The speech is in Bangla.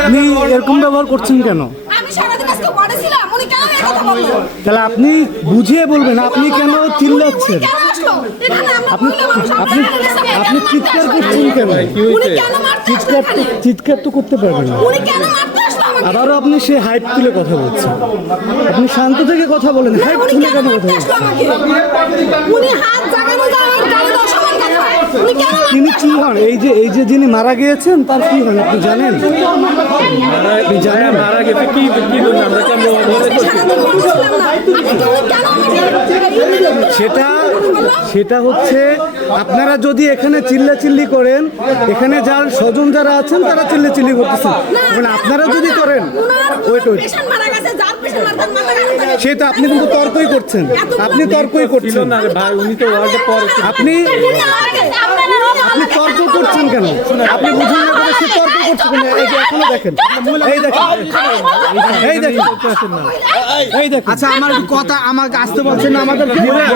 আপনি এরকম ব্যবহার করছেন কেন? তাহলে আপনি বুঝিয়ে বলবেন, আপনি কেন চিল্লাচ্ছেন? আপনি আপনি আপনি চিৎকার করছেন কেন? চিৎকার তো করতে পারবেন না। আবারও আপনি সে হাইপ তুলে কথা বলছেন। আপনি শান্ত থেকে কথা বলেন, হাইপ তুলে কেন কথা বলছেন? তিনি কি হন? এই যে যিনি মারা গিয়েছেন তার কি হন আপনি জানেন? আপনি জানেন মারা গেছে কি সেটা হচ্ছে আপনারা যদি এখানে চিল্লাচিল্লি করেন, এখানে যার স্বজন যারা আছেন তারা চিল্লাচিল্লি করতেছেন, মানে আপনারা যদি করেন সেটা আপনি কিন্তু তর্কই করছেন। আপনি তর্কই করছেন না ভাই, উনি তো ওয়ার্ডে পর আপনি তর্ক করছেন কেন? আপনি বুঝুন না সে তর্ক করছে কেন? এই যে এখনো দেখেন, এই দেখেন। আচ্ছা আমার কথা আমাকে আসতে বলছেন না আমাদের